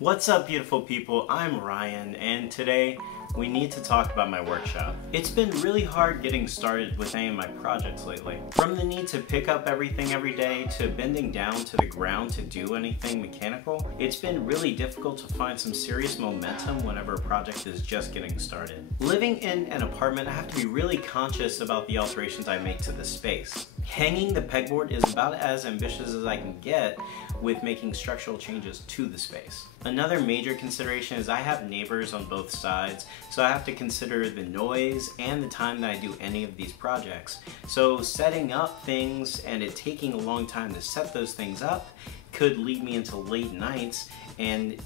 What's up, beautiful people? I'm Ryan, and today we need to talk about my workshop. It's been really hard getting started with any of my projects lately. From the need to pick up everything every day to bending down to the ground to do anything mechanical, it's been really difficult to find some serious momentum whenever a project is just getting started. Living in an apartment, I have to be really conscious about the alterations I make to the space. Hanging the pegboard is about as ambitious as I can get with making structural changes to the space. Another major consideration is I have neighbors on both sides, so I have to consider the noise and the time that I do any of these projects. So setting up things and it taking a long time to set those things up could lead me into late nights, and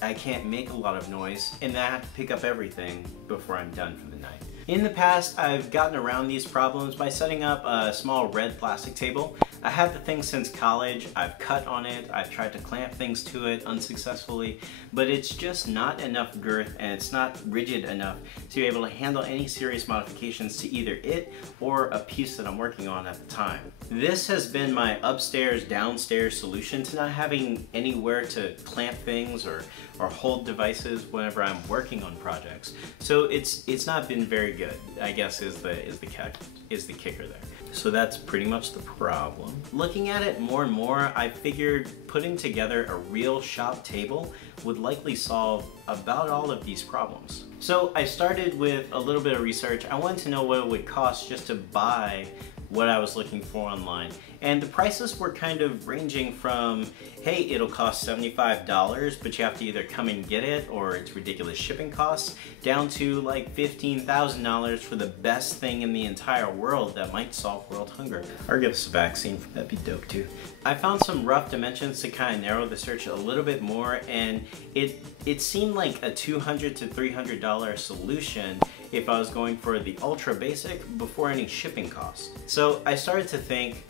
I can't make a lot of noise, and I have to pick up everything before I'm done for the night. In the past, I've gotten around these problems by setting up a small red plastic table. I had the thing since college, I've cut on it, I've tried to clamp things to it unsuccessfully, but it's just not enough girth and it's not rigid enough to be able to handle any serious modifications to either it or a piece that I'm working on at the time. This has been my upstairs, downstairs solution to not having anywhere to clamp things or hold devices whenever I'm working on projects. So it's not been very good, I guess is the kicker there. So that's pretty much the problem. Looking at it more and more, I figured putting together a real shop table would likely solve about all of these problems. So I started with a little bit of research. I wanted to know what it would cost just to buy what I was looking for online. And the prices were kind of ranging from, hey, it'll cost $75, but you have to either come and get it or it's ridiculous shipping costs, down to like $15,000 for the best thing in the entire world that might solve world hunger. Or give us a vaccine, that'd be dope too. I found some rough dimensions to kind of narrow the search a little bit more, and it seemed like a $200 to $300 solution if I was going for the ultra basic before any shipping costs. So I started to think,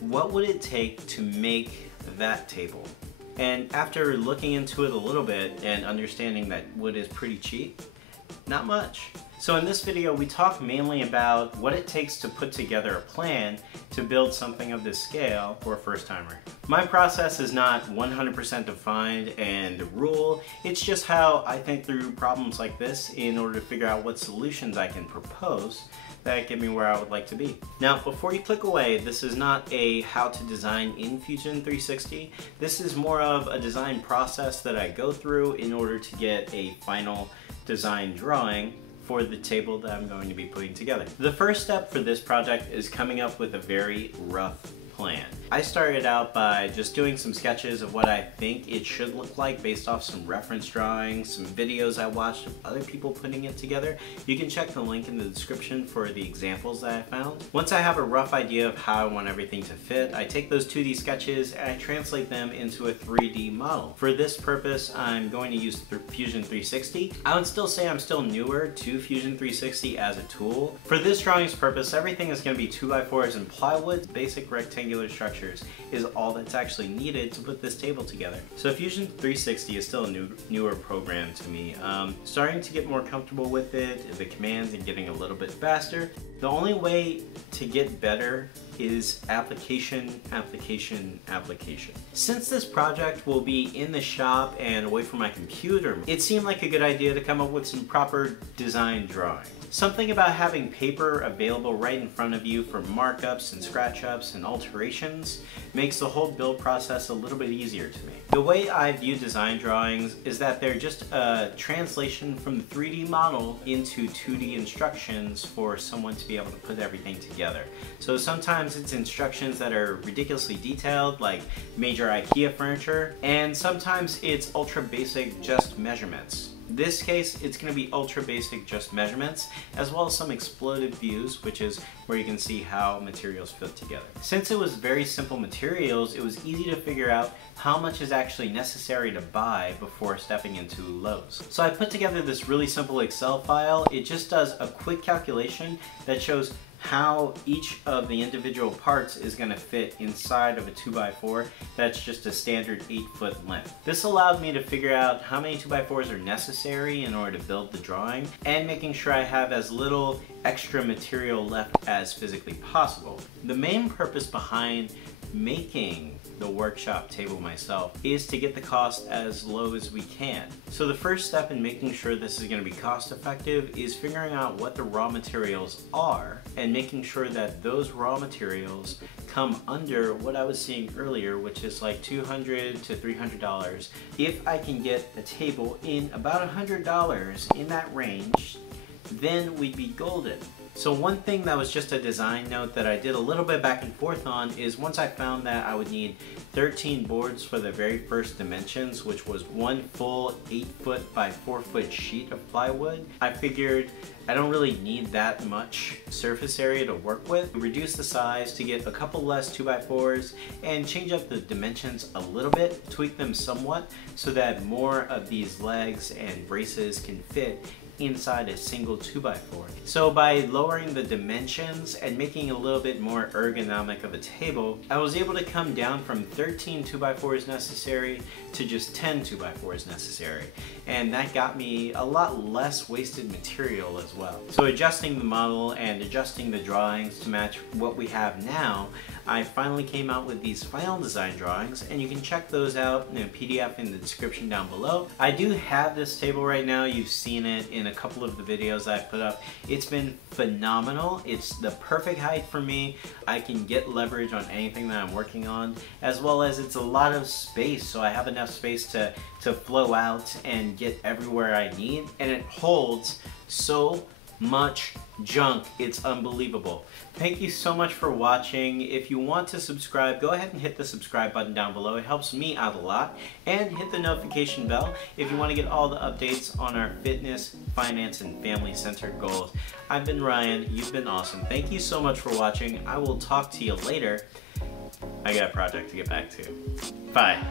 what would it take to make that table? And after looking into it a little bit and understanding that wood is pretty cheap, not much. So in this video, we talk mainly about what it takes to put together a plan to build something of this scale for a first-timer. My process is not 100% defined and a rule, it's just how I think through problems like this in order to figure out what solutions I can propose that get me where I would like to be. Now, before you click away, this is not a how to design in Fusion 360. This is more of a design process that I go through in order to get a final design drawing for the table that I'm going to be putting together. The first step for this project is coming up with a very rough plan. I started out by just doing some sketches of what I think it should look like based off some reference drawings, some videos I watched of other people putting it together. You can check the link in the description for the examples that I found. Once I have a rough idea of how I want everything to fit, I take those 2D sketches and I translate them into a 3D model. For this purpose, I'm going to use Fusion 360. I would still say I'm still newer to Fusion 360 as a tool. For this drawing's purpose, everything is going to be 2x4s and plywood. Basic rectangular structures is all that's actually needed to put this table together. So Fusion 360 is still a newer program to me. Starting to get more comfortable with it, the commands, and getting a little bit faster. The only way to get better is application, application, application. Since this project will be in the shop and away from my computer, it seemed like a good idea to come up with some proper design drawing. Something about having paper available right in front of you for markups and scratch-ups and alterations makes the whole build process a little bit easier to me. The way I view design drawings is that they're just a translation from the 3D model into 2D instructions for someone to be able to put everything together. So sometimes it's instructions that are ridiculously detailed, like major IKEA furniture, and sometimes it's ultra basic, just measurements. In this case, it's going to be ultra basic, just measurements, as well as some exploded views, which is where you can see how materials fit together. Since it was very simple materials, it was easy to figure out how much is actually necessary to buy before stepping into Lowe's. So I put together this really simple Excel file. It just does a quick calculation that shows how each of the individual parts is going to fit inside of a 2x4 that's just a standard 8-foot length. This allowed me to figure out how many 2x4s are necessary in order to build the drawing, and making sure I have as little extra material left as physically possible. The main purpose behind making the workshop table myself is to get the cost as low as we can. So the first step in making sure this is going to be cost effective is figuring out what the raw materials are and making sure that those raw materials come under what I was seeing earlier, which is like $200 to $300. If I can get a table in about $100 in that range, then we'd be golden. So one thing that was just a design note that I did a little bit back and forth on is once I found that I would need 13 boards for the very first dimensions, which was one full 8-foot by 4-foot sheet of plywood, I figured I don't really need that much surface area to work with. Reduce the size to get a couple less 2x4s and change up the dimensions a little bit, tweak them somewhat so that more of these legs and braces can fit inside a single 2x4. So by lowering the dimensions and making it a little bit more ergonomic of a table, I was able to come down from 13 2x4s necessary to just 10 2x4s necessary. And that got me a lot less wasted material as well. So adjusting the model and adjusting the drawings to match what we have now, I finally came out with these final design drawings, and you can check those out in a PDF in the description down below. I do have this table right now. You've seen it in a couple of the videos I've put up. It's been phenomenal. It's the perfect height for me. I can get leverage on anything that I'm working on, as well as it's a lot of space, so I have enough space to flow out and get everywhere I need, and it holds so much junk. It's unbelievable. Thank you so much for watching. If you want to subscribe, go ahead and hit the subscribe button down below. It helps me out a lot. And hit the notification bell if you want to get all the updates on our fitness, finance, and family-centered goals. I've been Ryan. You've been awesome. Thank you so much for watching. I will talk to you later. I got a project to get back to. Bye.